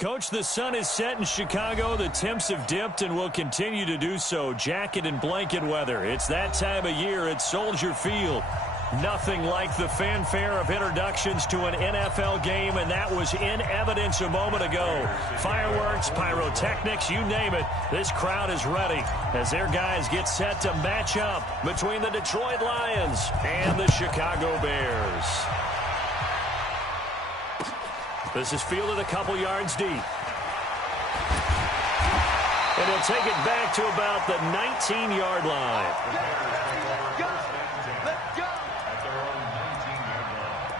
Coach, the sun is set in Chicago. The temps have dipped and will continue to do so. Jacket and blanket weather. It's that time of year at Soldier Field. Nothing like the fanfare of introductions to an NFL game, and that was in evidence a moment ago. Fireworks, pyrotechnics, you name it. This crowd is ready as their guys get set to match up between the Detroit Lions and the Chicago Bears. This is fielded a couple yards deep. And he'll take it back to about the 19-yard line. Let's go. At their own 19-yard line.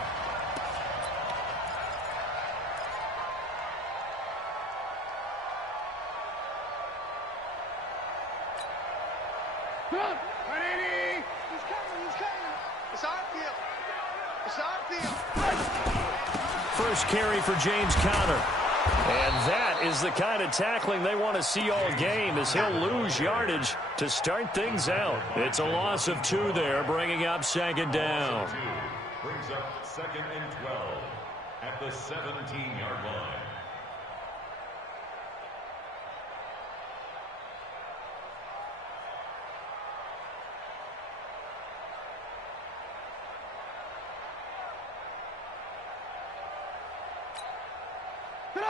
Run! 180! He's coming, he's coming. It's our field. It's our field. First carry for James Conner. And that is the kind of tackling they want to see all game, as he'll lose yardage to start things out. It's a loss of 2 there, bringing up second down. Brings up 2nd and 12 at the 17-yard line.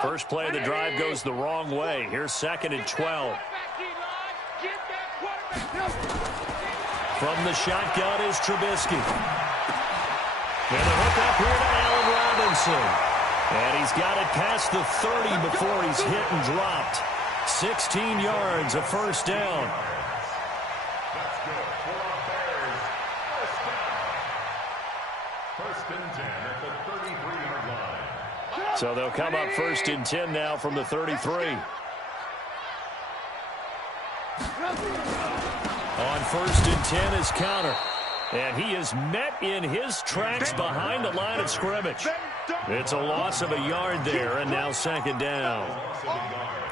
First play of the drive goes the wrong way. Here's 2nd and 12. From the shotgun is Trubisky. And the hook up here to Allen Robinson. And he's got it past the 30 before he's hit and dropped. 16 yards, a first down. That's good for the Bears. First down. 1st and 10 at the 33-yard line. So they'll come up 1st and 10 now from the 33. On 1st and 10 is Conner. And he is met in his tracks behind the line of scrimmage. It's a loss of a yard there, and now 2nd down.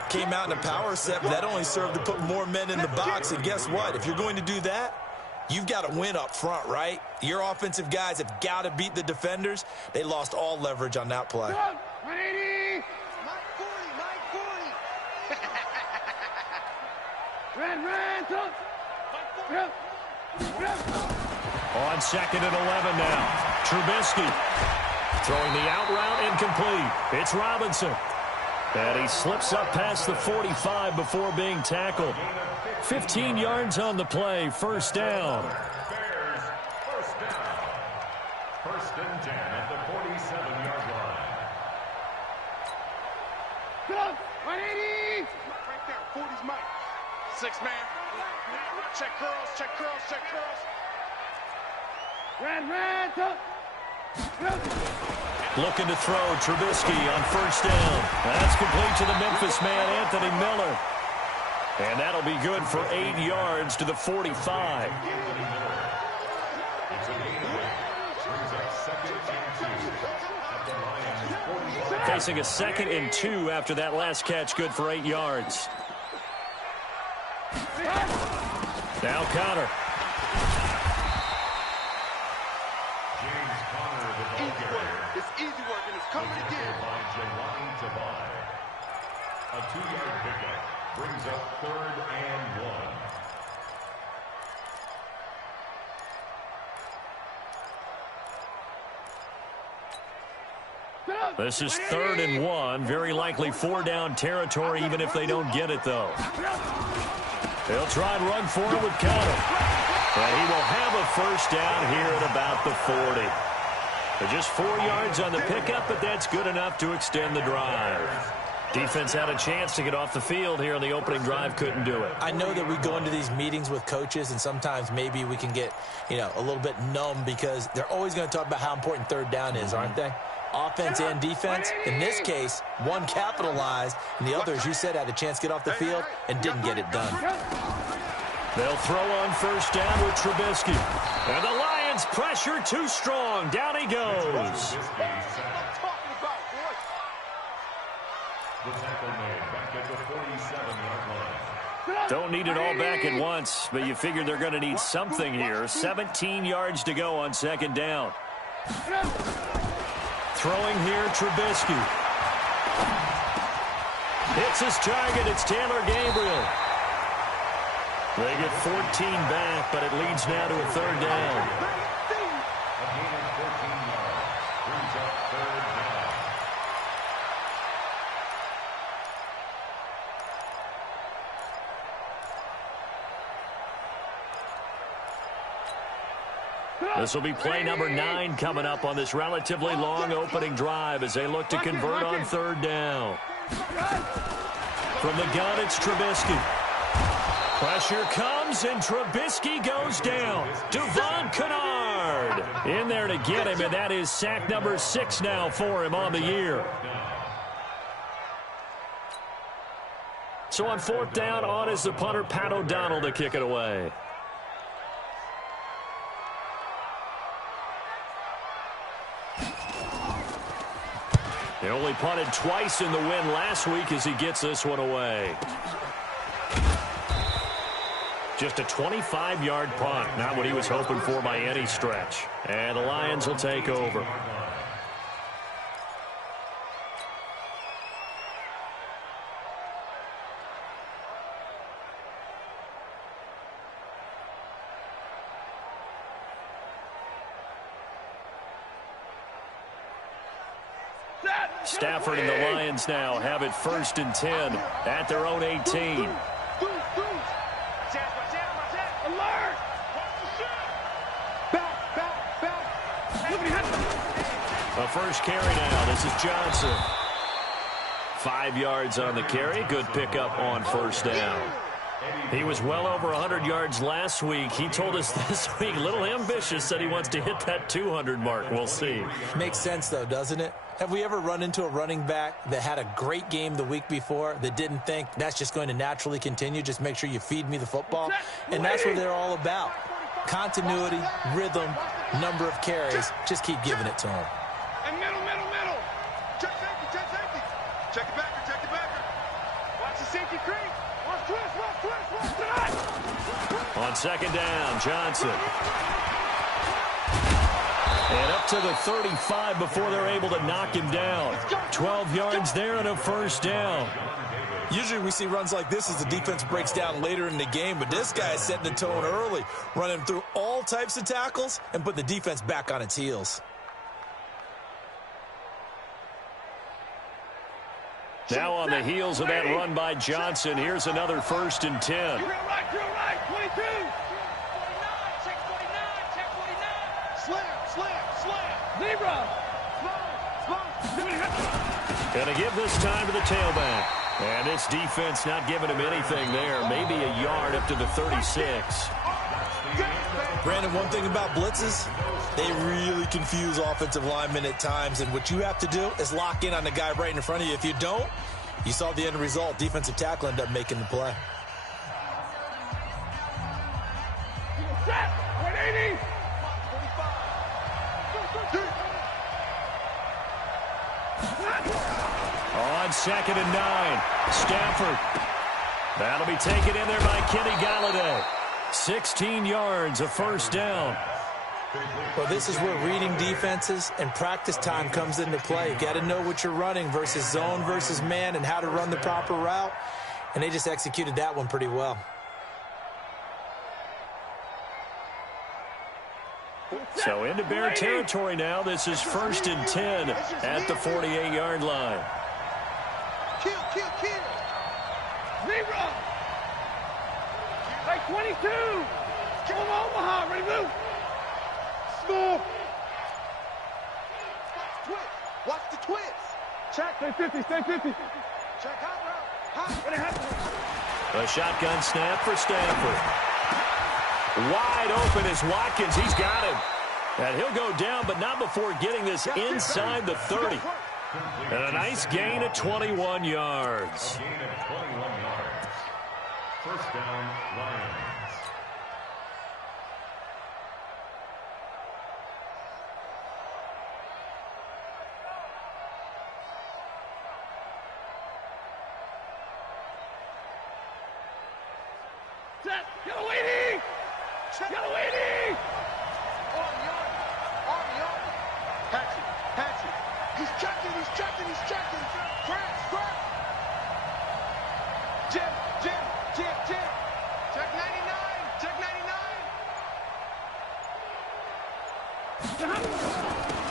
Came out in a power set, but that only served to put more men in the box. And guess what? If you're going to do that, you've got to win up front, right? Your offensive guys have got to beat the defenders. They lost all leverage on that play. 180! Mike 40, Mike 40. Run! On 2nd and 11 now. Trubisky throwing the out route incomplete. It's Robinson. And he slips up past the 45 before being tackled. 15 yards on the play, first down. Bears, first down. 1st and 10 at the 47-yard line. 180! Right there, 40's Mike. 6-man. Check curls, check curls, check curls. Run! Looking to throw Trubisky on first down. That's complete to the Memphis man, Anthony Miller. And that'll be good for 8 yards to the 45. Facing a 2nd and 2 after that last catch, good for 8 yards. Now Conner. James Conner, the ball carrier. It's easy work, and it's coming again. By Jelani Tavai. A 2-yard pickup brings up 3rd and 1. This is 3rd and 1. Very likely 4-down territory, even if they don't get it, though. They'll try and run for it with Conner. And he will have a first down here at about the 40. They're just 4 yards on the pickup, but that's good enough to extend the drive. Defense had a chance to get off the field here on the opening drive, couldn't do it. I know that we go into these meetings with coaches, and sometimes maybe we can get, a little bit numb because they're always going to talk about how important 3rd down is, aren't they? Offense and defense. In this case, one capitalized, and the other, as you said, had a chance to get off the field and didn't get it done. They'll throw on first down with Trubisky. And the Lions pressure too strong. Down he goes. The tackle made back at the 47-yard line. Don't need it all back at once, but you figure they're going to need something here. 17 yards to go on 2nd down. Throwing here, Trubisky. Hits his target. It's Taylor Gabriel. They get 14 back, but it leads now to a third down. A gain of 14 yards. Brings up third down. This will be play number 9 coming up on this relatively long opening drive as they look to convert on third down. From the gun, it's Trubisky. Pressure comes, and Trubisky goes down. Devon Kennard in there to get him, and that is sack number 6 now for him on the year. So on fourth down, on is the punter, Pat O'Donnell, to kick it away. He only punted twice in the win last week as he gets this one away. Just a 25-yard punt, not what he was hoping for by any stretch. And the Lions will take over. Stafford and the Lions now have it 1st and 10 at their own 18. A first carry now. This is Johnson. 5 yards on the carry. Good pickup on first down. He was well over 100 yards last week. He told us this week, a little ambitious, said he wants to hit that 200 mark. We'll see. Makes sense, though, doesn't it? Have we ever run into a running back that had a great game the week before that didn't think that's just going to naturally continue? Just make sure you feed me the football. And that's what they're all about. Continuity, rhythm, number of carries. Just keep giving it to them. And middle. Check safety. Check it backer. Watch the safety creep. Watch twist. On second down, Johnson. And up to the 35 before they're able to knock him down. 12 yards there and a first down. Usually we see runs like this as the defense breaks down later in the game, but this guy is setting the tone early, running through all types of tackles and put the defense back on its heels. Now on the heels of that run by Johnson, here's another 1st and 10. Drill right, 22. Slam. Zebra. Gonna give this time to the tailback. And this defense not giving him anything there. Maybe a yard up to the 36. Brandon, one thing about blitzes, they really confuse offensive linemen at times, and what you have to do is lock in on the guy right in front of you. If you don't, you saw the end result. Defensive tackle ended up making the play. 180. On 2nd and 9, Stafford. That'll be taken in there by Kenny Galladay. 16 yards, a first down. Well, this is where reading defenses and practice time comes into play. You got to know what you're running versus zone versus man and how to run the proper route. And they just executed that one pretty well. So into Bear territory now. This is 1st and 10 at the 48-yard line. Kill. Zebra. Like 22. Kill Omaha. Ready, move. Score. Watch the twist. Check. Stay 50. Check hot. What happened? A shotgun snap for Stafford. Wide open is Watkins. He's got him. And he'll go down, but not before getting this inside the 30. And a nice gain of 21 yards. Gain of 21 yards. First down, Lions. Set. Galawini. On yard. Patchy. He's checking. Crash.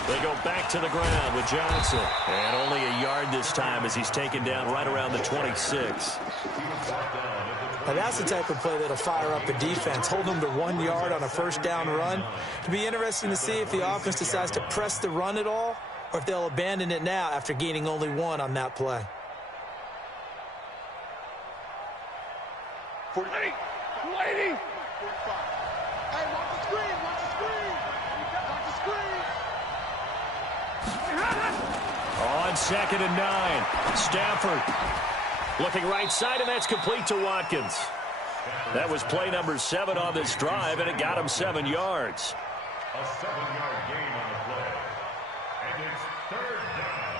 They go back to the ground with Johnson. And only a yard this time as he's taken down right around the 26. Now that's the type of play that'll fire up the defense. Hold them to 1 yard on a first down run. It'll be interesting to see if the offense decides to press the run at all or if they'll abandon it now after gaining only 1 on that play. 40. 280. 45. Hey, watch the screen. Watch the screen. Watch the screen. On 2nd and 9. Stafford looking right side, and that's complete to Watkins. That was play number 7 on this drive, and it got him 7 yards. A 7-yard gain on the play. And it's 3rd down.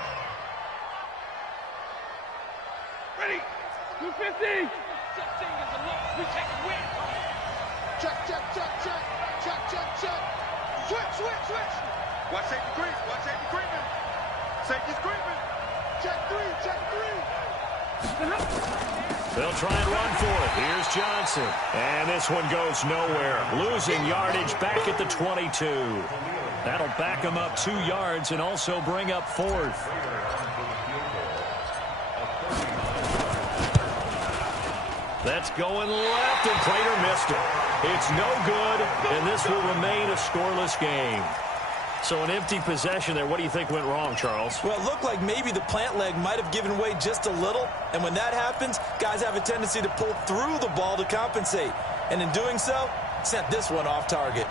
Ready. 250. We take a win. Check, check, check, check. Check, check, check. Switch, switch, switch. Watch safety creep. Watch safety creeping. Safety's creeping. Check 3, check 3. They'll try and run for it. Here's Johnson. And this one goes nowhere. Losing yardage back at the 22. That'll back him up 2 yards and also bring up 4th. That's going left, and Prater missed it. It's no good, and this will remain a scoreless game. So an empty possession there. What do you think went wrong, Charles? Well, it looked like maybe the plant leg might have given way just a little. And when that happens, guys have a tendency to pull through the ball to compensate. And in doing so, sent this one off target.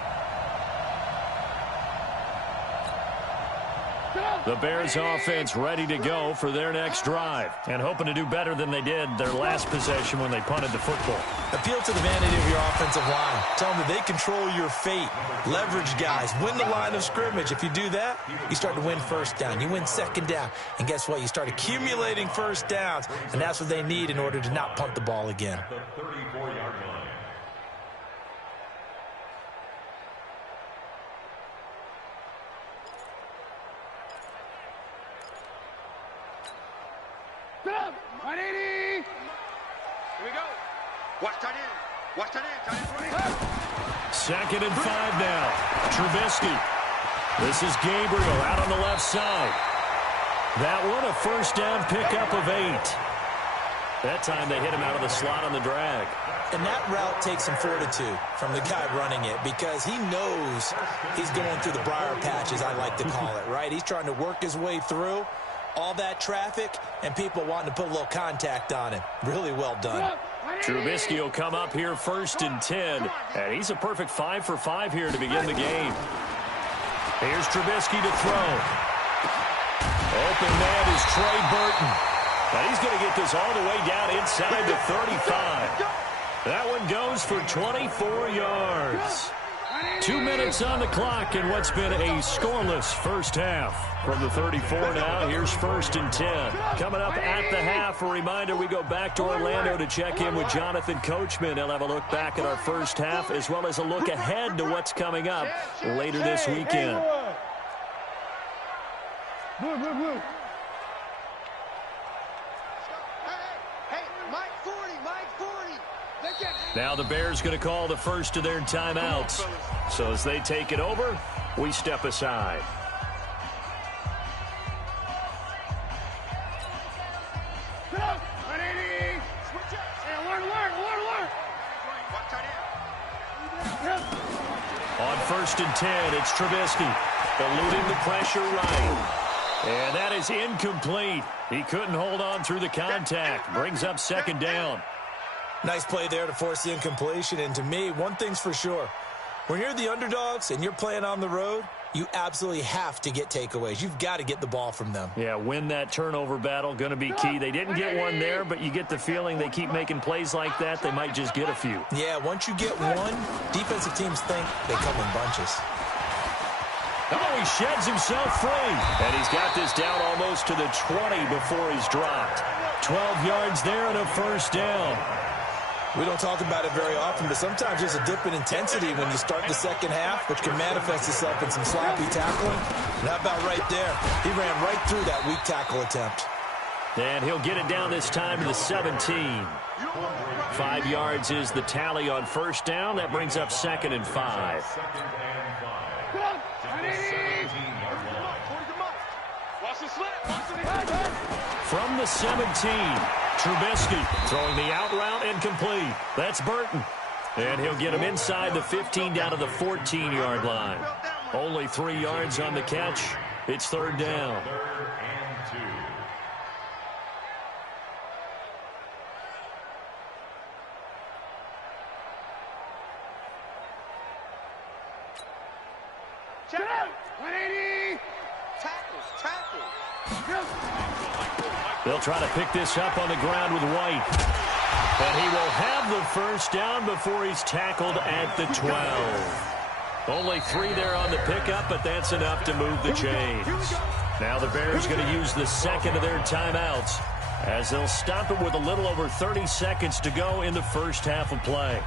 The Bears offense ready to go for their next drive and hoping to do better than they did their last possession when they punted the football. Appeal to the vanity of your offensive line. Tell them that they control your fate. Leverage guys. Win the line of scrimmage. If you do that, you start to win first down. You win second down. And guess what? You start accumulating first downs. And that's what they need in order to not punt the ball again. The 34-yard line. Stop. 180. Here we go. Watch tight end. Watch tight end. Tight end running. 2nd and 5 now. Trubisky. This is Gabriel out on the left side. That one a first down pickup of 8. That time they hit him out of the slot on the drag. And that route takes some fortitude from the guy running it because he knows he's going through the briar patches, I like to call it, right? He's trying to work his way through all that traffic and people wanting to put a little contact on him. Really well done. Trubisky will come up here 1st and 10. And he's a perfect 5 for 5 here to begin the game. Here's Trubisky to throw. Open man is Trey Burton. And he's going to get this all the way down inside the 35. That one goes for 24 yards. 2 minutes on the clock in what's been a scoreless first half. From the 34 now, here's 1st and 10. Coming up at the half, a reminder, we go back to Orlando to check in with Jonathan Coachman. He'll have a look back at our first half as well as a look ahead to what's coming up later this weekend. Now the Bears going to call the first of their timeouts. So as they take it over, we step aside. On 1st and 10, it's Trubisky. Eluding the pressure right. And that is incomplete. He couldn't hold on through the contact. Brings up 2nd down. Nice play there to force the incompletion. And to me, one thing's for sure. When you're the underdogs and you're playing on the road, you absolutely have to get takeaways. You've got to get the ball from them. Yeah, win that turnover battle, going to be key. They didn't get one there, but you get the feeling they keep making plays like that, they might just get a few. Yeah, once you get one, defensive teams think they come in bunches. Oh, he sheds himself free. And he's got this down almost to the 20 before he's dropped. 12 yards there and a first down. We don't talk about it very often, but sometimes there's a dip in intensity when you start the second half, which can manifest itself in some sloppy tackling. And how about right there? He ran right through that weak tackle attempt. And he'll get it down this time to the 17. 5 yards is the tally on first down. That brings up 2nd and 5. From the 17, Trubisky throwing the out route incomplete. That's Burton. And he'll get him inside the 15 down to the 14-yard line. Only 3 yards on the catch. It's third down. Third and 2. Check out. 180. Tackles. They'll try to pick this up on the ground with White. And he will have the first down before he's tackled at the 12. Only 3 there on the pickup, but that's enough to move the chains. Now the Bears going to use the second of their timeouts as they'll stop it with a little over 30 seconds to go in the first half of play.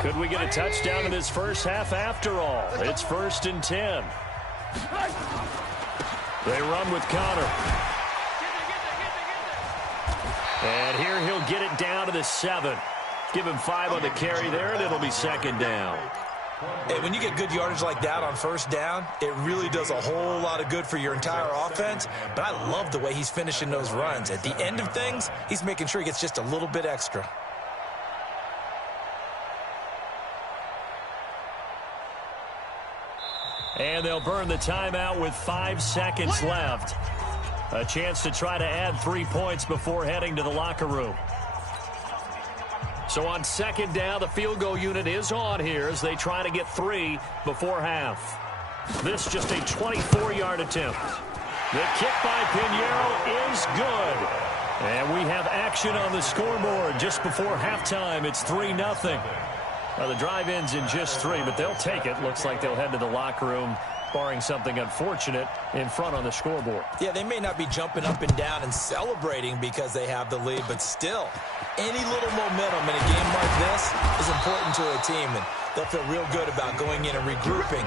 Could we get a touchdown in this first half after all? It's 1st and 10. They run with Connor. And here he'll get it down to the 7. Give him 5 on the carry there, and it'll be second down. Hey, when you get good yardage like that on first down, it really does a whole lot of good for your entire offense. But I love the way he's finishing those runs. At the end of things, he's making sure he gets just a little bit extra. And they'll burn the timeout with 5 seconds left. A chance to try to add 3 points before heading to the locker room. So on second down, the field goal unit is on here as they try to get 3 before half. This just a 24-yard attempt. The kick by Pinheiro is good. And we have action on the scoreboard just before halftime. It's 3-0. Now, the drive ends in just 3, but they'll take it. Looks like they'll head to the locker room, barring something unfortunate, in front on the scoreboard. Yeah, they may not be jumping up and down and celebrating because they have the lead, but still, any little momentum in a game like this is important to a team, and they'll feel real good about going in and regrouping,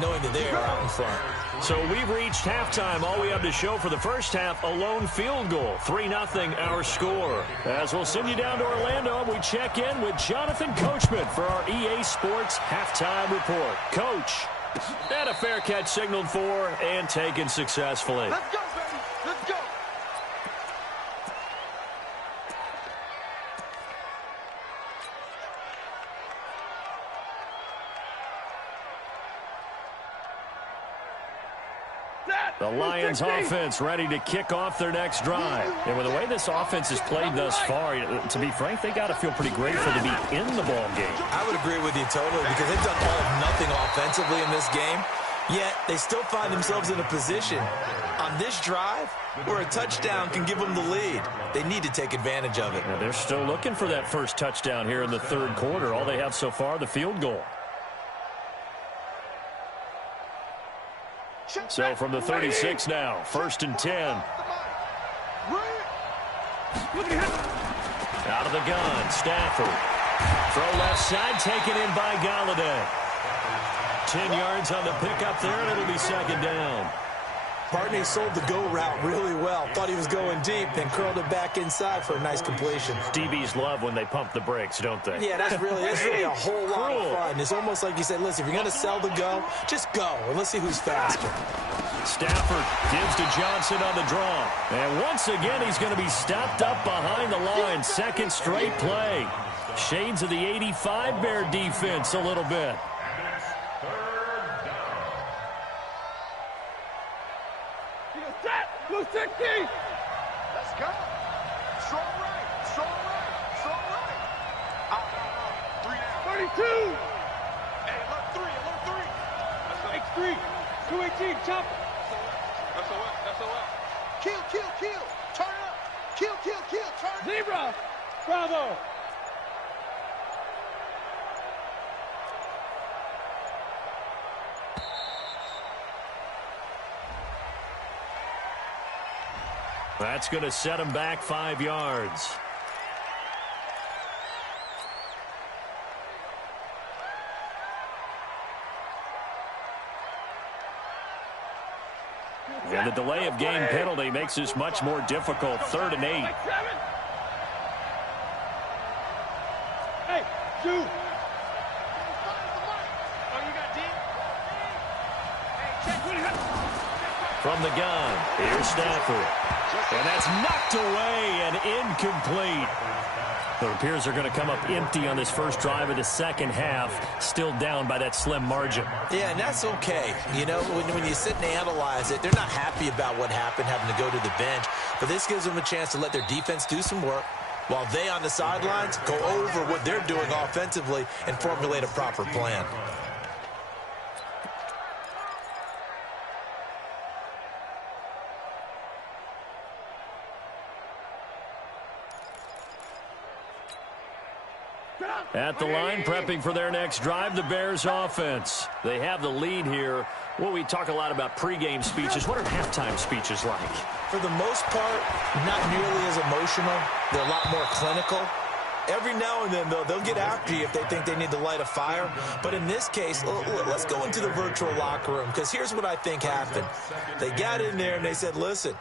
knowing that they are out in front. So we've reached halftime. All we have to show for the first half, a lone field goal. 3-0 our score. As we'll send you down to Orlando, we check in with Jonathan Coachman for our EA Sports Halftime Report. Coach, and a fair catch signaled for and taken successfully. Let's go, baby. Let's go. The Lions offense ready to kick off their next drive. And with the way this offense has played thus far, to be frank, they got to feel pretty grateful to be in the ball game. I would agree with you totally because they've done all of nothing offensively in this game, yet they still find themselves in a position on this drive where a touchdown can give them the lead. They need to take advantage of it. Now, they're still looking for that first touchdown here in the third quarter. All they have so far, the field goal. So from the 36 now, 1st and 10. Out of the gun, Stafford. Throw left side, taken in by Galladay. 10 yards on the pickup there, and it'll be second down. Partney sold the go route really well. Thought he was going deep, then curled it back inside for a nice completion. DBs love when they pump the brakes, don't they? Yeah, that's really a whole lot of fun. It's almost like you said, listen, if you're going to sell the go, just go, and let's see who's faster. Stafford gives to Johnson on the draw. And once again, he's going to be stopped up behind the line. Second straight play. Shades of the 85 Bear defense a little bit. Let's go. Strong right. Strong right. Strong right. Out. 3 down. 32. Hey, alert 3. Alert 3. X3. 218. Chop. SOS. Kill. Turn it up. Kill. Turn it up. Zebra. Bravo. That's going to set him back 5 yards. And the delay of game penalty makes this much more difficult. 3rd and 8. Hey, 2. Oh, you got D? Hey, check. From the gun, here's Stafford. And that's knocked away and incomplete. It appears they're going to come up empty on this first drive of the second half, still down by that slim margin. Yeah, and that's okay. You know, when you sit and analyze it, they're not happy about what happened, having to go to the bench. But this gives them a chance to let their defense do some work while they on the sidelines go over what they're doing offensively and formulate a proper plan. At the line, prepping for their next drive, the Bears offense. They have the lead here. Well, we talk a lot about pregame speeches. What are halftime speeches like? For the most part, not nearly as emotional. They're a lot more clinical. Every now and then, though, they'll get after you if they think they need to light a fire. But in this case, let's go into the virtual locker room, because here's what I think happened. They got in there and they said, listen,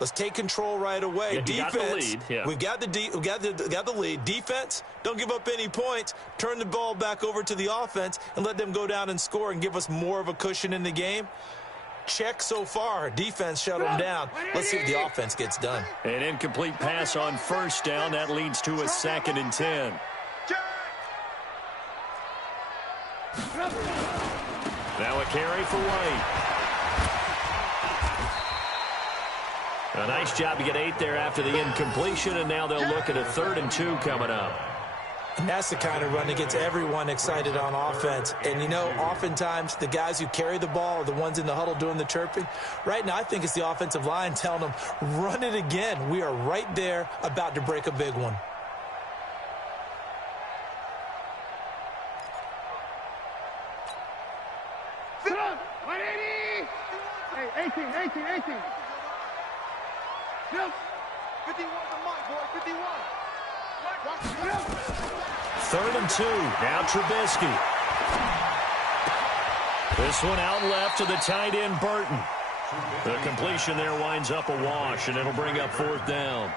let's take control right away. Yeah, defense, got the lead. Yeah. We've got the lead. Defense, don't give up any points. Turn the ball back over to the offense and let them go down and score and give us more of a cushion in the game. Check so far. Defense shut them down. Let's see if the offense gets done. An incomplete pass on first down. That leads to a 2nd and 10. Now a carry for White. A nice job to get 8 there after the incompletion, and now they'll look at a 3rd and 2 coming up. And that's the kind of run that gets everyone excited on offense. And, you know, oftentimes the guys who carry the ball are the ones in the huddle doing the chirping. Right now, I think it's the offensive line telling them, run it again. We are right there about to break a big one. Sit up! 180! Hey, 18. Yep. 51's a mark, boy. 51. 3rd and 2. Now Trubisky. This one out left to the tight end, Burton. The completion there winds up a wash, and it'll bring up 4th down.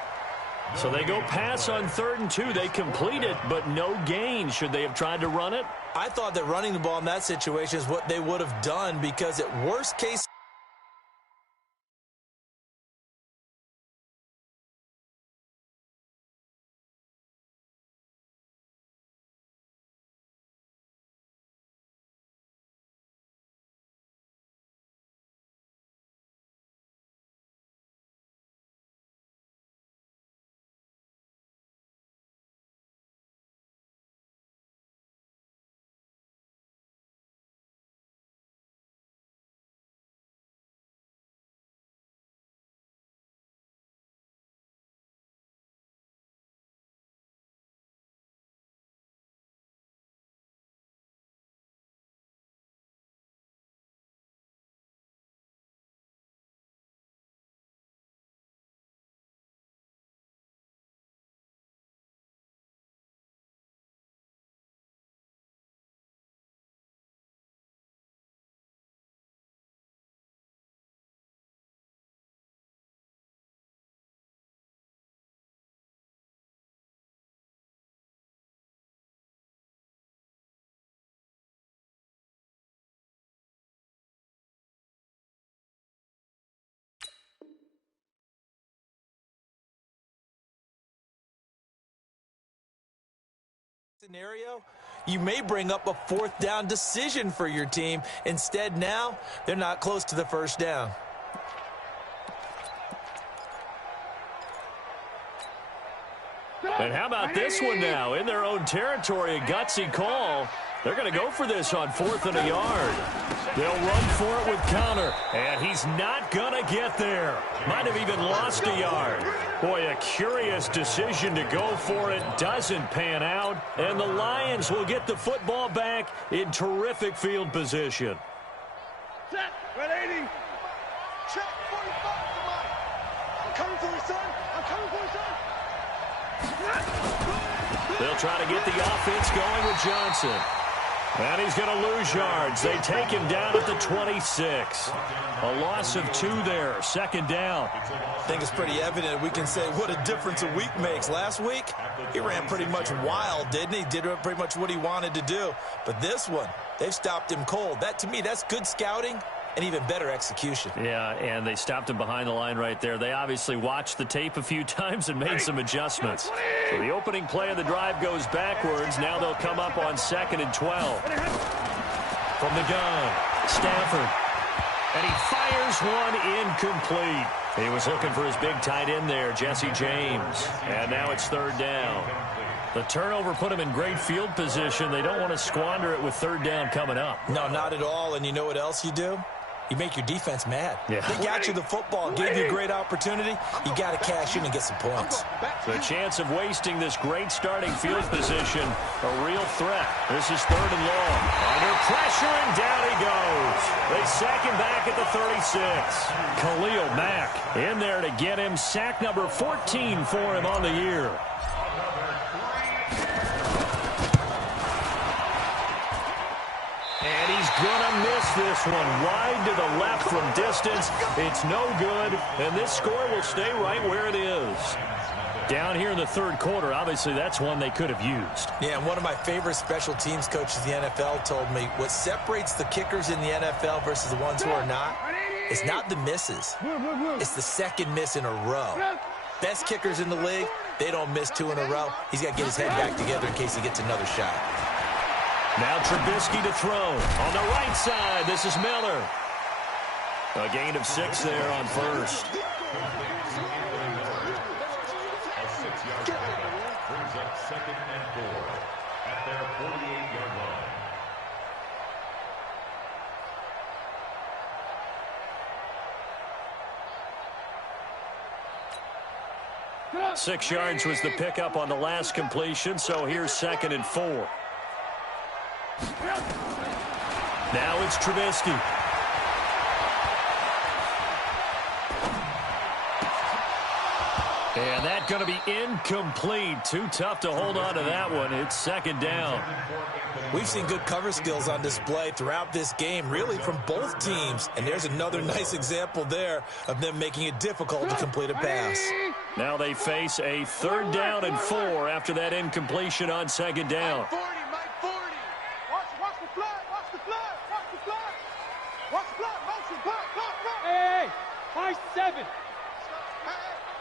So they go pass on 3rd and 2. They complete it, but no gain. Should they have tried to run it? I thought that running the ball in that situation is what they would have done, because at worst case scenario, you may bring up a 4th down decision for your team. Instead, now they're not close to the 1st down. And how about this one now? In their own territory, a gutsy call. They're going to go for this on 4th and a yard. They'll run for it with Connor, and he's not going to get there. Might have even lost a yard. Boy, a curious decision to go for it. Doesn't pan out, and the Lions will get the football back in terrific field position. Set! 180! Check! 45! Come on! I'm coming for you, son! I'm coming for you, son! They'll try to get the offense going with Johnson. And he's going to lose yards. They take him down at the 26. A loss of 2 there. 2nd down. I think it's pretty evident. We can say what a difference a week makes. Last week, he ran pretty much wild, didn't he? Did pretty much what he wanted to do. But this one, they've stopped him cold. That, to me, that's good scouting and even better execution. Yeah, and they stopped him behind the line right there. They obviously watched the tape a few times and made some adjustments. So the opening play of the drive goes backwards. Now they'll come up on 2nd and 12. From the gun, Stafford. And he fires one incomplete. He was looking for his big tight end there, Jesse James. And now it's 3rd down. The turnover put him in great field position. They don't want to squander it with 3rd down coming up. No, not at all. And you know what else you do? You make your defense mad. Yeah. They got you the football, gave you a great opportunity. You got to cash in and get some points. The chance of wasting this great starting field position, a real threat. This is 3rd and long. Under pressure, and down he goes. They sack him back at the 36. Khalil Mack in there to get him. Sack number 14 for him on the year. And he's going to miss this one. Wide to the left from distance. It's no good, and this score will stay right where it is. Down here in the 3rd quarter, obviously that's one they could have used. Yeah, and one of my favorite special teams coaches in the NFL told me what separates the kickers in the NFL versus the ones who are not is not the misses. It's the 2nd miss in a row. Best kickers in the league, they don't miss 2 in a row. He's got to get his head back together in case he gets another shot. Now Trubisky to throw. On the right side, this is Miller. A gain of 6 there on 1st. A 6-yard pickup brings up 2nd and 4 at their 48-yard line. 6 yards was the pickup on the last completion, so here's 2nd and 4. Now it's Trubisky. And that's going to be incomplete. Too tough to hold on to that one. It's 2nd down. We've seen good cover skills on display throughout this game, really from both teams. And there's another nice example there of them making it difficult to complete a pass. Now they face a 3rd down and 4 after that incompletion on 2nd down. Hey, Mike 7.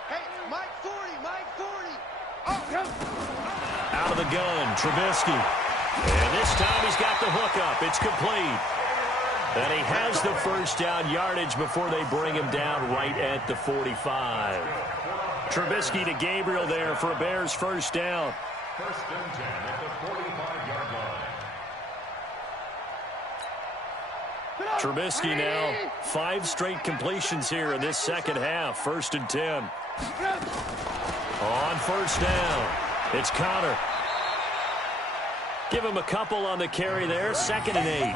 Hey, Mike 40, Mike 40. Out of the gun, Trubisky. And this time he's got the hook up. It's complete. And he has the 1st down yardage before they bring him down right at the 45. Trubisky to Gabriel there for a Bears 1st down. 1st and 10 at the 45-yard line. Trubisky now 5 straight completions here in this 2nd half. 1st and 10. On 1st down, it's Connor. Give him a couple on the carry there. 2nd and 8.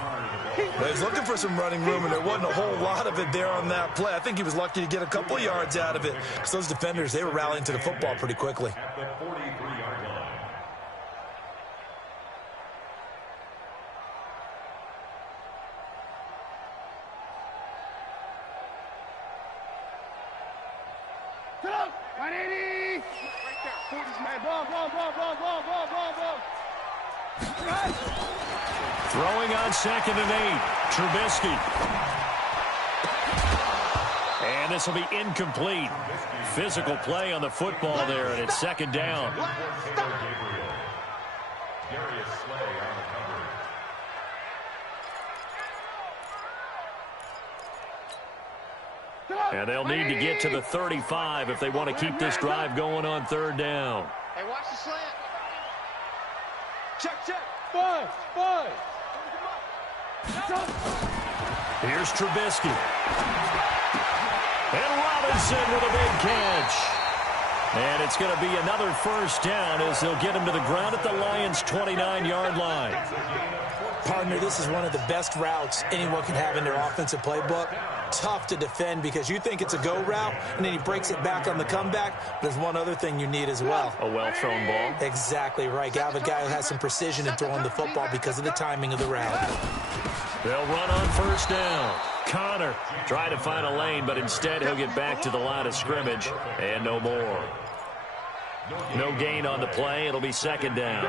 Well, he was looking for some running room, and there wasn't a whole lot of it there on that play. I think he was lucky to get a couple yards out of it, because those defenders, they were rallying to the football pretty quickly. At the 43-yard line. Throwing on 2nd and 8. Trubisky. And this will be incomplete. Physical play on the football there, and it's 2nd down. And they'll need to get to the 35 if they want to keep this drive going on 3rd down. Hey, watch the slant. Check, check. 5. Here's Trubisky. And Robinson with a big catch. And it's going to be another first down as they'll get him to the ground at the Lions' 29-yard line. Partner, this is one of the best routes anyone can have in their offensive playbook. Tough to defend because you think it's a go route, and then he breaks it back on the comeback. There's one other thing you need as well. A well-thrown ball. Exactly right. You have a guy who has some precision in throwing the football because of the timing of the route. They'll run on first down. Connor trying to find a lane, but instead he'll get back to the line of scrimmage and no more. No gain on the play. It'll be second down.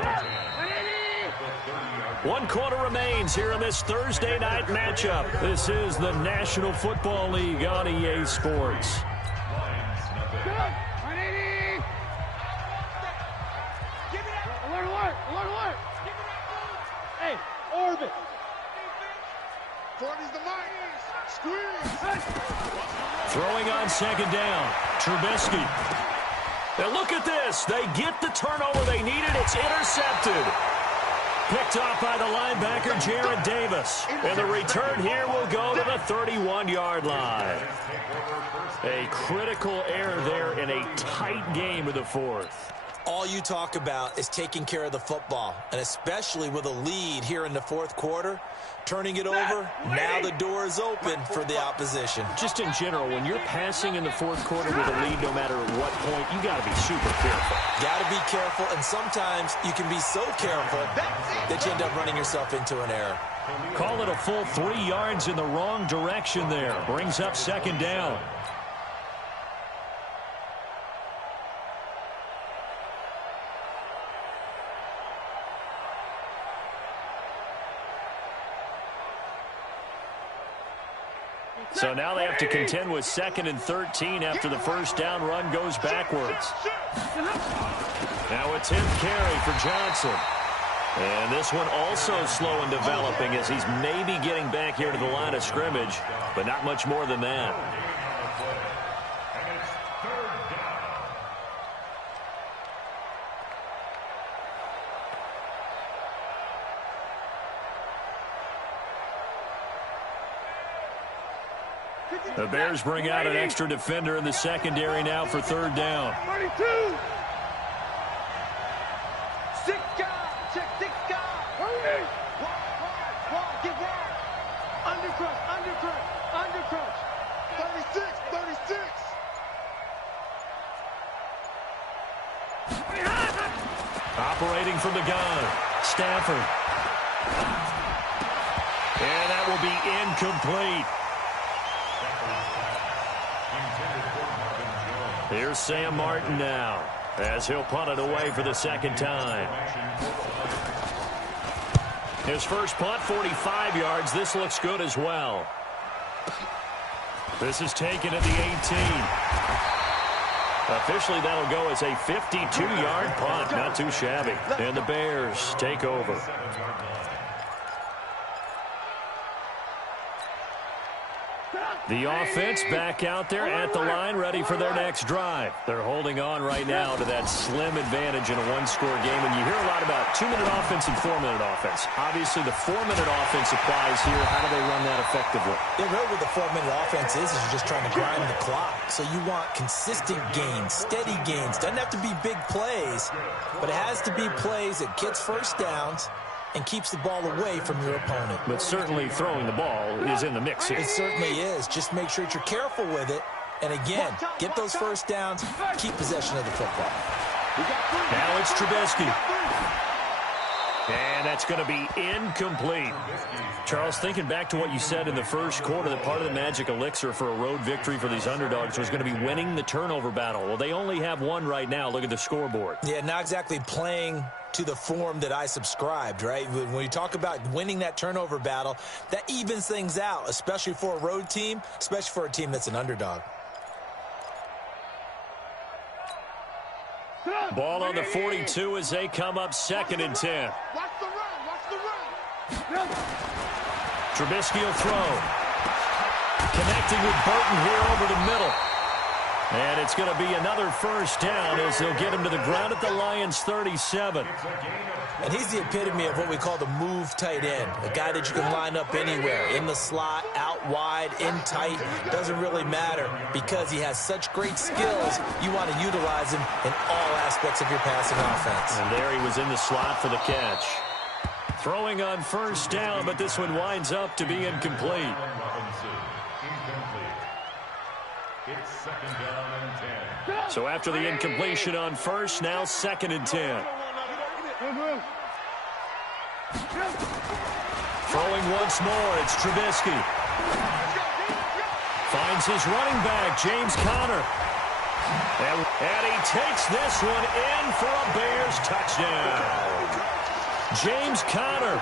1 quarter remains here in this Thursday night matchup. This is the National Football League on EA Sports. Hey, orbit. 40's the mic. Squeeze. Throwing on second down. Trubisky. Now look at this. They get the turnover they needed. It's intercepted. Picked off by the linebacker, Jared Davis. And the return here will go to the 31-yard line. A critical error there in a tight game of the fourth. All you talk about is taking care of the football, and especially with a lead here in the fourth quarter, turning it over, now the door is open for the opposition. Just in general, when you're passing in the fourth quarter with a lead, no matter what point, you got to be super careful. Got to be careful, and sometimes you can be so careful that you end up running yourself into an error. Call it a full 3 yards in the wrong direction there. Brings up second down. So now they have to contend with 2nd and 13 after the first down run goes backwards. Now a 10th carry for Johnson. And this one also slow in developing as he's maybe getting back here to the line of scrimmage, but not much more than that. The Bears bring out an extra defender in the secondary now for third down. 32. 6 guys. Check 6 guys. Hurry. Wide. Get wide. Undercrush. 36. Operating from the gun. Stafford. And that will be incomplete. Here's Sam Martin now as he'll punt it away for the second time. His first punt, 45 yards. This looks good as well. This is taken at the 18. Officially, that'll go as a 52-yard punt. Not too shabby. And the Bears take over. The offense back out there at the line, ready for their next drive. They're holding on right now to that slim advantage in a one-score game. And you hear a lot about 2-minute offense and 4-minute offense. Obviously, the 4-minute offense applies here. How do they run that effectively? Yeah, really what the 4-minute offense is you're just trying to grind the clock. So you want consistent gains, steady gains. Doesn't have to be big plays, but it has to be plays that gets first downs and keeps the ball away from your opponent. But certainly throwing the ball is in the mix here. It certainly is. Just make sure that you're careful with it. And again, get those first downs, keep possession of the football. Now it's Trubisky. And that's going to be incomplete. Charles, thinking back to what you said in the first quarter, that part of the magic elixir for a road victory for these underdogs was going to be winning the turnover battle. Well, they only have one right now. Look at the scoreboard. Yeah, not exactly playing to the form that I subscribed, right? When you talk about winning that turnover battle, that evens things out, especially for a road team, especially for a team that's an underdog. Ball on the 42 as they come up 2nd and 10. Watch the run. Trubisky will throw. Connecting with Burton here over the middle. And it's going to be another first down as they'll get him to the ground at the Lions' 37. And he's the epitome of what we call the move tight end, a guy that you can line up anywhere, in the slot, out wide, in tight, doesn't really matter because he has such great skills. You want to utilize him in all aspects of your passing offense. And there he was in the slot for the catch. Throwing on first down, but this one winds up to be incomplete. It's second down and 10. So after the incompletion on first, now second and 10. Throwing once more, it's Trubisky. Finds his running back, James Conner. And he takes this one in for a Bears touchdown. James Conner,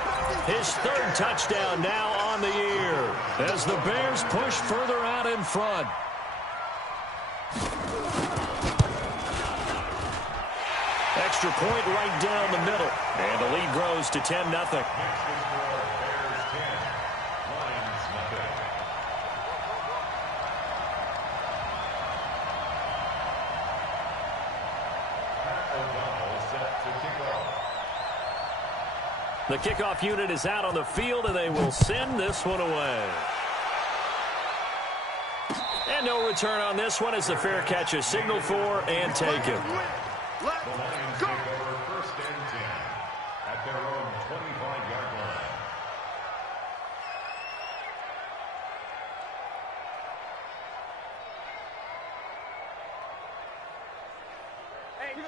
his third touchdown now on the year as the Bears push further out in front. Extra point right down the middle. And the lead grows to 10-0. The kickoff unit is out on the field, and they will send this one away. And no return on this one as the fair catch is signaled for and taken. The Lions take over first and 10 at their own 25-yard line.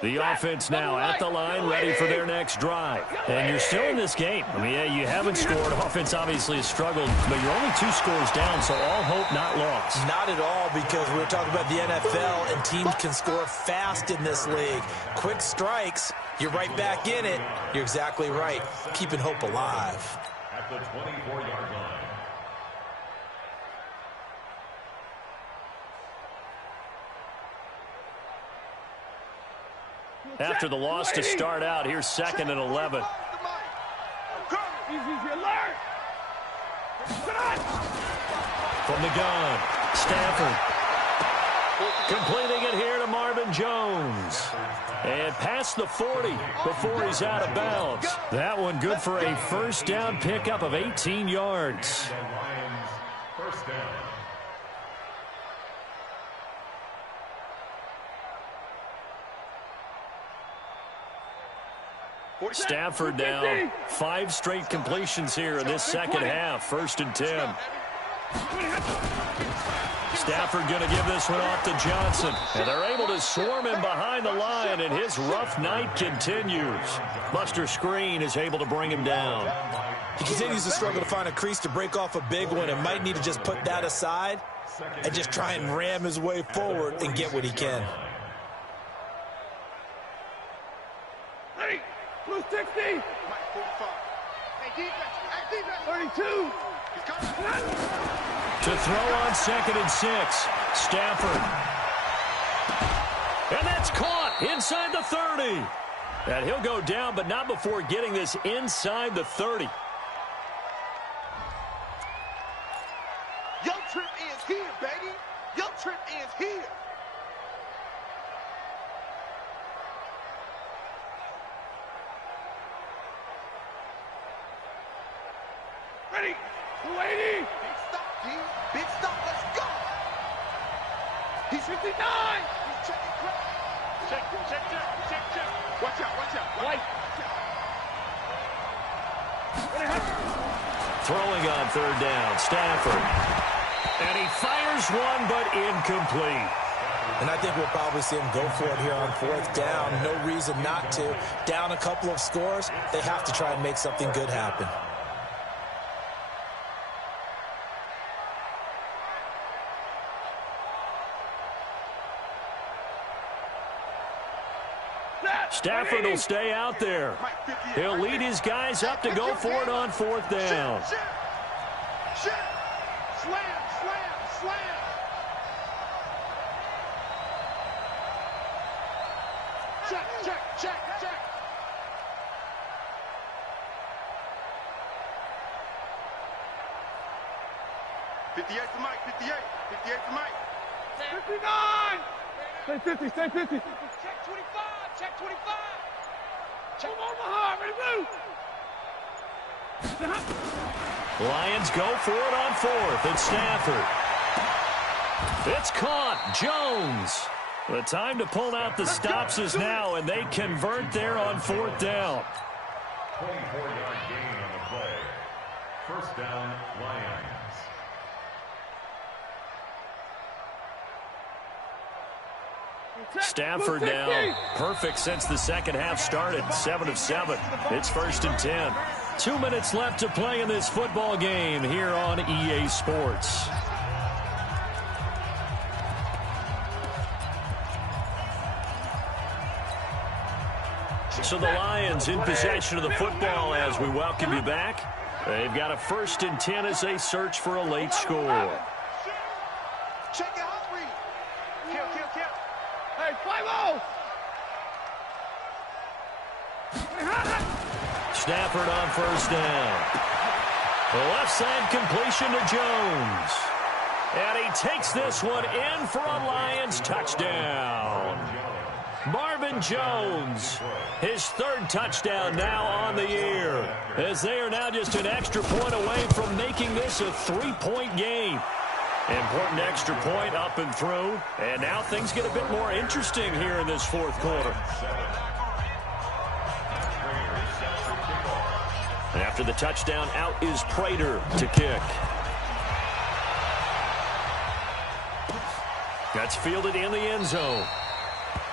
The offense now at the line, ready for their next drive. And you're still in this game. I mean, yeah, you haven't scored. Offense obviously has struggled, but you're only 2 scores down, so all hope not lost. Not at all, because we're talking about the NFL, and teams can score fast in this league. Quick strikes, you're right back in it. You're exactly right. Keeping hope alive. At the 24-yard line. After the loss to start out, here's second and 11. From the gun, Stafford. Completing it here to Marvin Jones. And past the 40 before he's out of bounds. That one good for a first down pickup of 18 yards. The Lions first down. Stafford now 5 straight completions here in this second half. First and 10. Stafford going to give this one off to Johnson. And they're able to swarm him behind the line, and his rough night continues. Buster Skrine is able to bring him down. He continues to struggle to find a crease to break off a big one and might need to just put that aside and just try and ram his way forward and get what he can. Blue 60. Hey, defense. 32. To throw on second and 6. Stafford. And that's caught inside the 30. And he'll go down, but not before getting this inside the 30. Your trip ends here, baby. Your trip ends here. Ready. 280. Big stop, D. Big stop. Let's go. He's 59. He's checking crowd. Check. Watch out. White. Throwing on third down, Stafford. And he fires one, but incomplete. And I think we'll probably see him go for it here on fourth down. No reason not to. Down a couple of scores, they have to try and make something good happen. Stafford will stay out there. He'll lead his guys up to go for it on fourth down. Slam. Check. 58 to Mike. 58 to Mike. 59. Stay 50, stay 50. Check 25, check 25. Check Omaha, ready, move. Lions go for it on fourth. It's Stafford. It's caught. Jones. The time to pull out the stops is now, and they convert there on fourth down. 24-yard gain on the play. First down, Lions. Stafford now perfect since the second half started. 7 of 7. It's 1st and 10. 2 minutes left to play in this football game here on EA Sports. So the Lions in possession of the football as we welcome you back. They've got a 1st and 10 as they search for a late score. Check it out, Reed. Kill, kill, kill. Hey, 5-0. Stafford on 1st down. The left side completion to Jones. And he takes this one in for a Lions touchdown. Marvin Jones, his 3rd touchdown now on the year, as they are now just an extra point away from making this a 3-point game. Important extra point up and through, and now things get a bit more interesting here in this 4th quarter. And after the touchdown, out is Prater to kick. That's fielded in the end zone.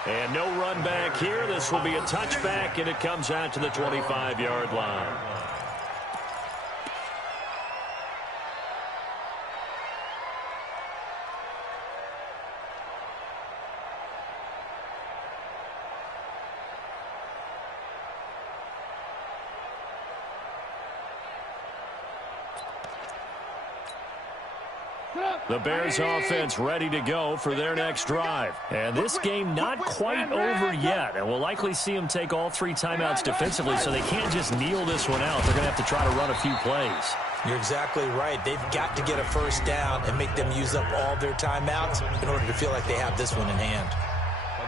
And no run back here. This will be a touchback, and it comes out to the 25-yard line. The Bears offense ready to go for their next drive. And this game not quite over yet. And we'll likely see them take all 3 timeouts defensively, so they can't just kneel this one out. They're going to have to try to run a few plays. You're exactly right. They've got to get a 1st down and make them use up all their timeouts in order to feel like they have this one in hand.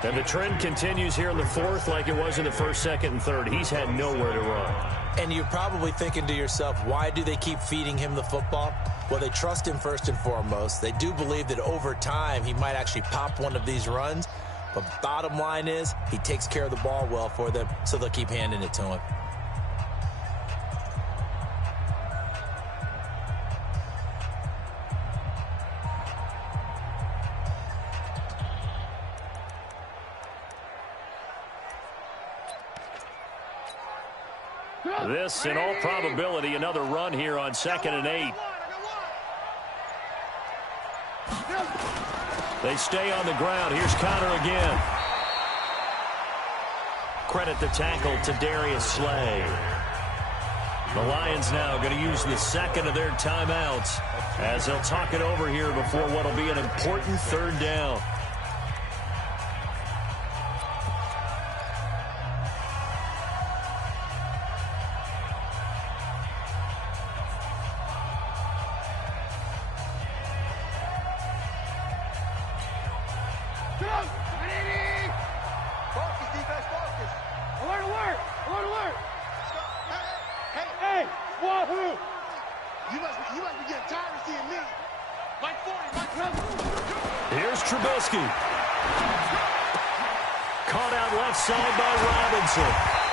And the trend continues here in the 4th like it was in the 1st, 2nd, and 3rd. He's had nowhere to run. And you're probably thinking to yourself, why do they keep feeding him the football? Well, they trust him first and foremost. They do believe that over time he might actually pop one of these runs. But bottom line is he takes care of the ball well for them, so they'll keep handing it to him. This, in all probability, another run here on 2nd and 8. They stay on the ground. Here's Connor again. Credit the tackle to Darius Slay. The Lions now going to use the 2nd of their timeouts as they'll talk it over here before what will be an important 3rd down.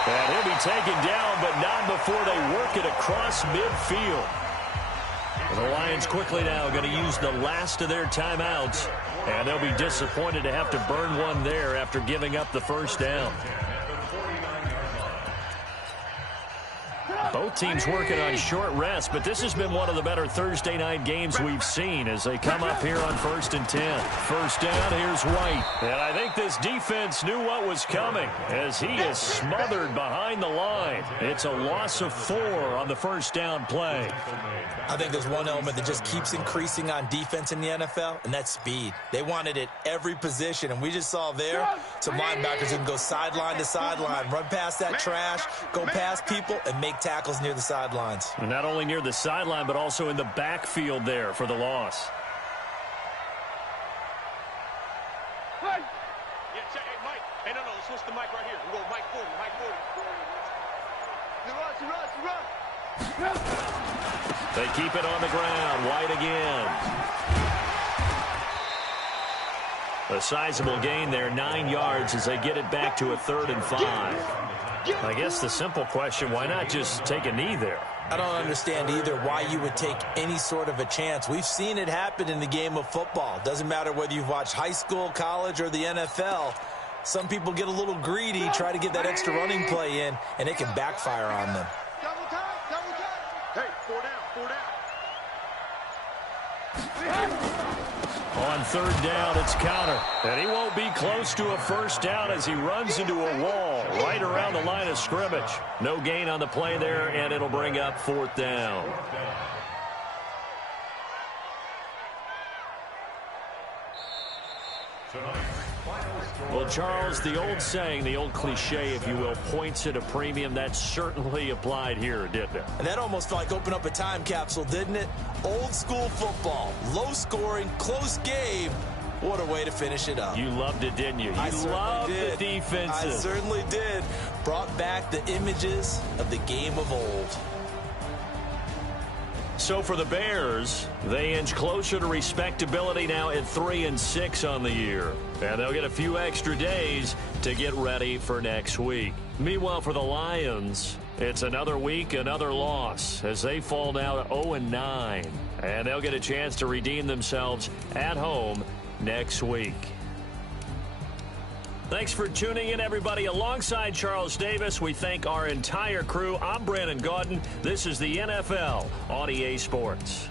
And he'll be taken down, but not before they work it across midfield. And the Lions quickly now going to use the last of their timeouts, and they'll be disappointed to have to burn one there after giving up the 1st down. Both teams working on short rest, but this has been one of the better Thursday night games we've seen as they come up here on 1st and 10. 1st down, here's White. And I think this defense knew what was coming as he is smothered behind the line. It's a loss of 4 on the 1st down play. I think there's one element that just keeps increasing on defense in the NFL, and that's speed. They want it at every position, and we just saw there some linebackers who can go sideline to sideline, run past that trash, go past people, and make tackles near the sidelines. And not only near the sideline, but also in the backfield there for the loss. switch the mic right here. We're going mic forward, mic forward. Run. They keep it on the ground. White again. A sizable gain there, 9 yards as they get it back to a 3rd and 5. I guess the simple question, why not just take a knee there? I don't understand either why you would take any sort of a chance. We've seen it happen in the game of football. Doesn't matter whether you've watched high school, college, or the NFL. Some people get a little greedy, try to get that extra running play in, and it can backfire on them. Double time. Hey, 4 down. On 3rd down, it's counter. And he won't be close to a 1st down as he runs into a wall right around the line of scrimmage. No gain on the play there, and it'll bring up 4th down. Well, Charles, the old saying, the old cliche, if you will, points at a premium, that certainly applied here, didn't it? And that almost like opened up a time capsule, didn't it? Old school football, low scoring, close game. What a way to finish it up. You loved it, didn't you? You loved the defenses. I certainly did. Brought back the images of the game of old. So for the Bears, they inch closer to respectability now at 3-6 on the year. And they'll get a few extra days to get ready for next week. Meanwhile, for the Lions, it's another week, another loss as they fall now to 0-9. And they'll get a chance to redeem themselves at home next week. Thanks for tuning in, everybody. Alongside Charles Davis, we thank our entire crew. I'm Brandon Gaudin. This is the NFL on EA Sports.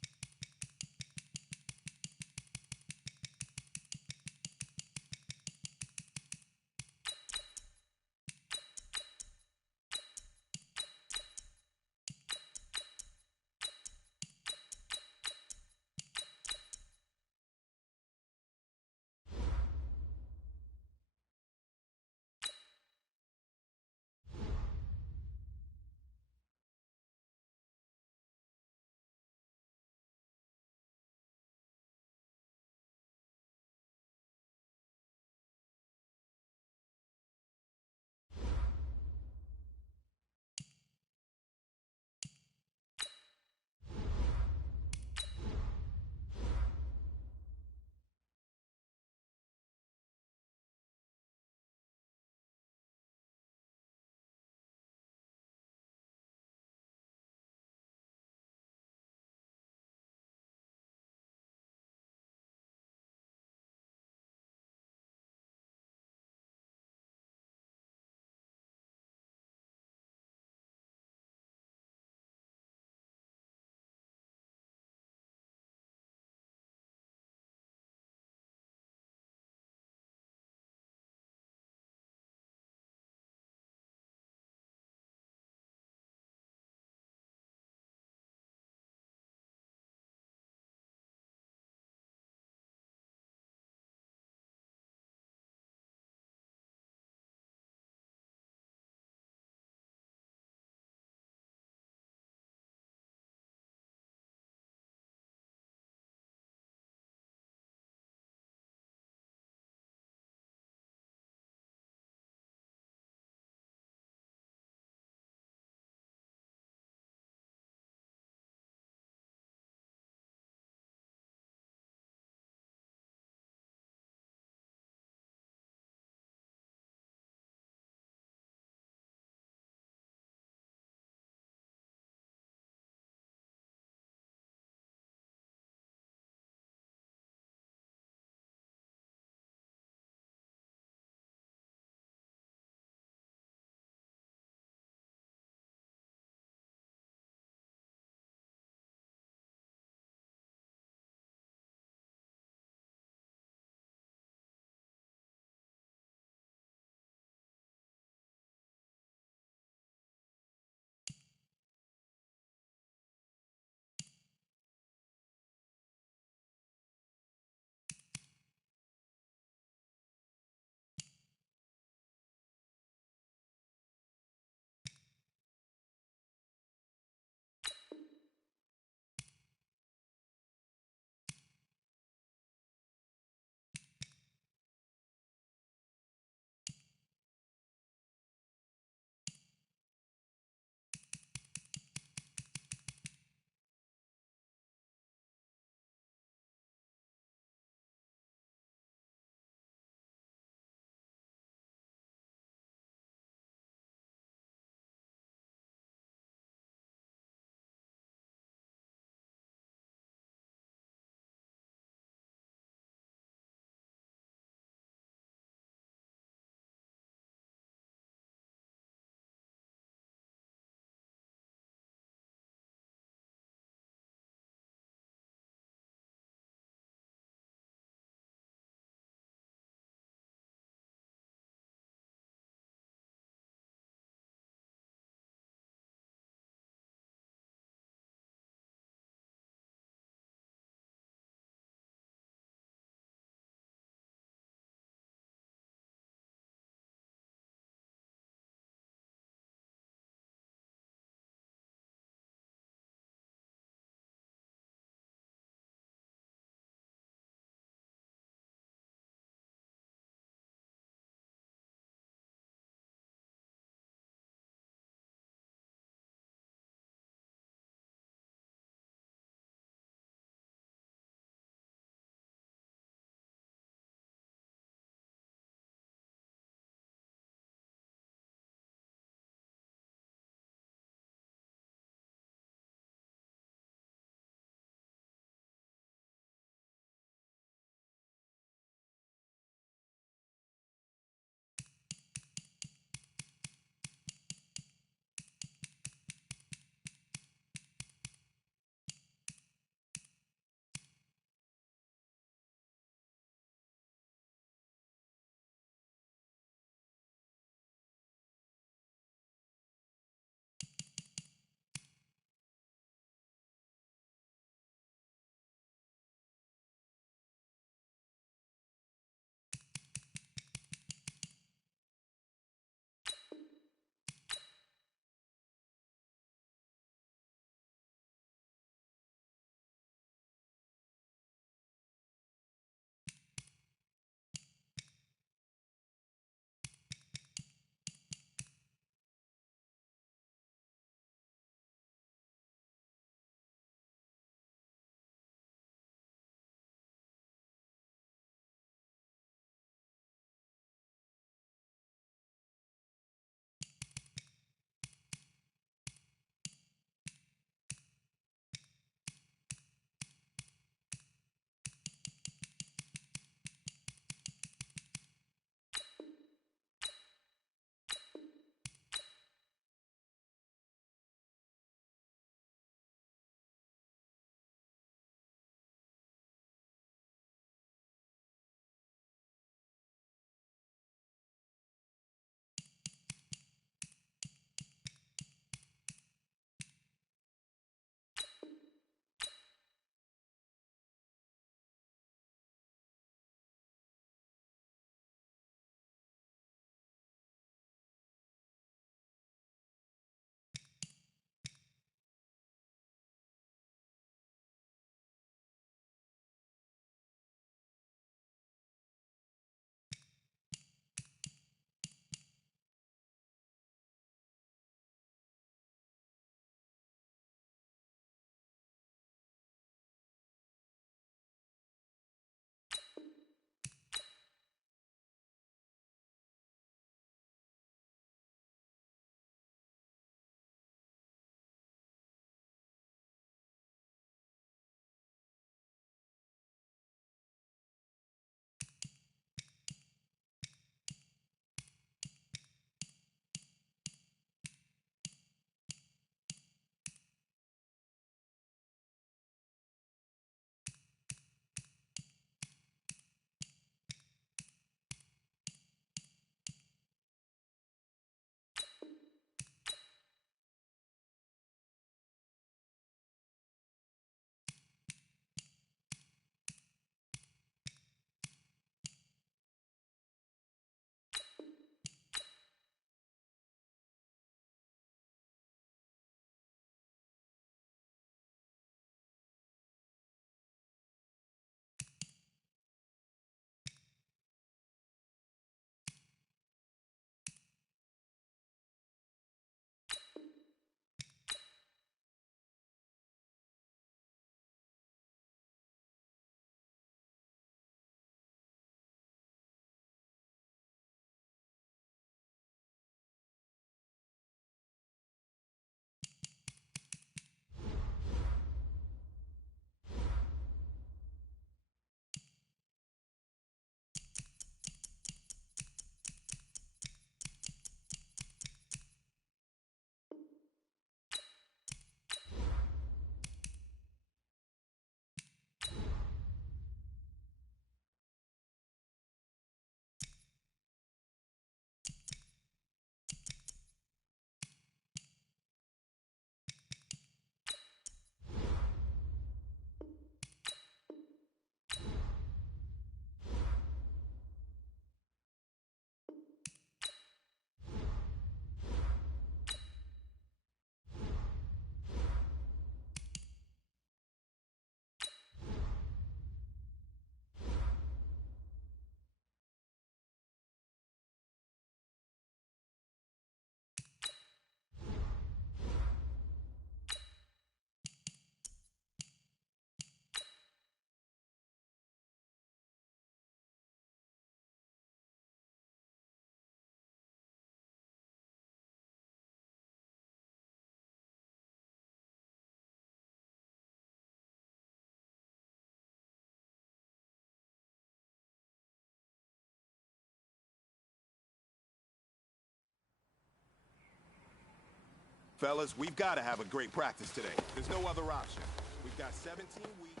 Fellas, we've got to have a great practice today. There's no other option. We've got 17 weeks.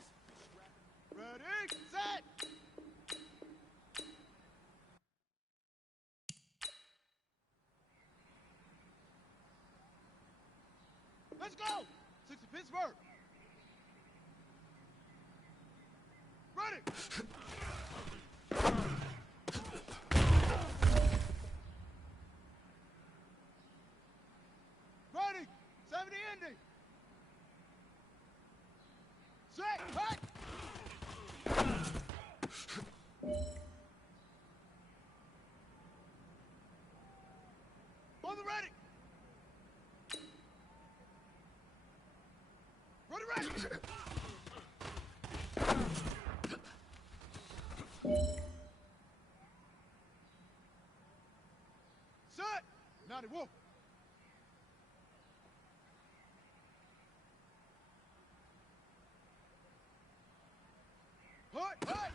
Ready, set. Let's go. 60 Pittsburgh. Ready. Ready. 70 Indy. Set. Hut. On the ready. Ready, ready. Set. 90 Wolf. Hut, hut.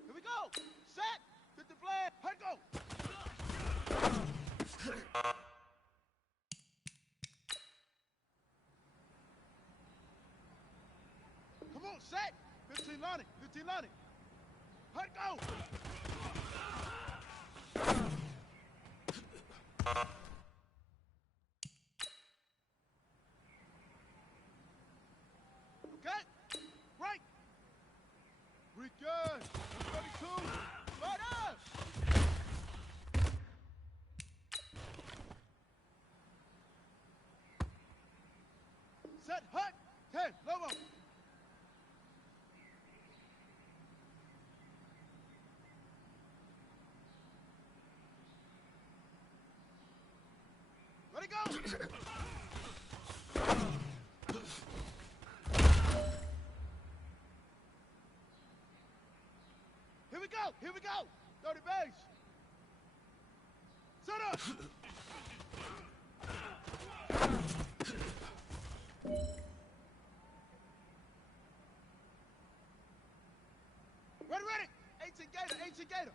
Here we go. Set. Get the flag. Hut, go. Come on, set. 15 Lonnie. 15 Lonnie. Hut, go. Okay. Right. Weekend. 32. Right up. Set. Hut. 10. Lobo. Ready, go. Here we go. Here we go. 30 base. Set up. Ready, ready. 18 Gator. 18 Gator.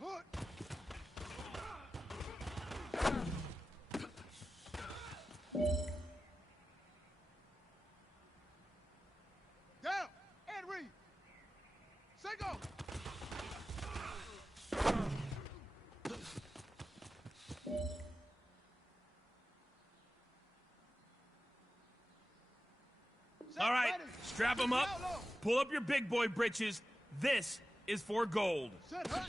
Hood. Down and read. Say go. All right, strap them up. Pull up your big boy britches. This is for gold. Set, hut.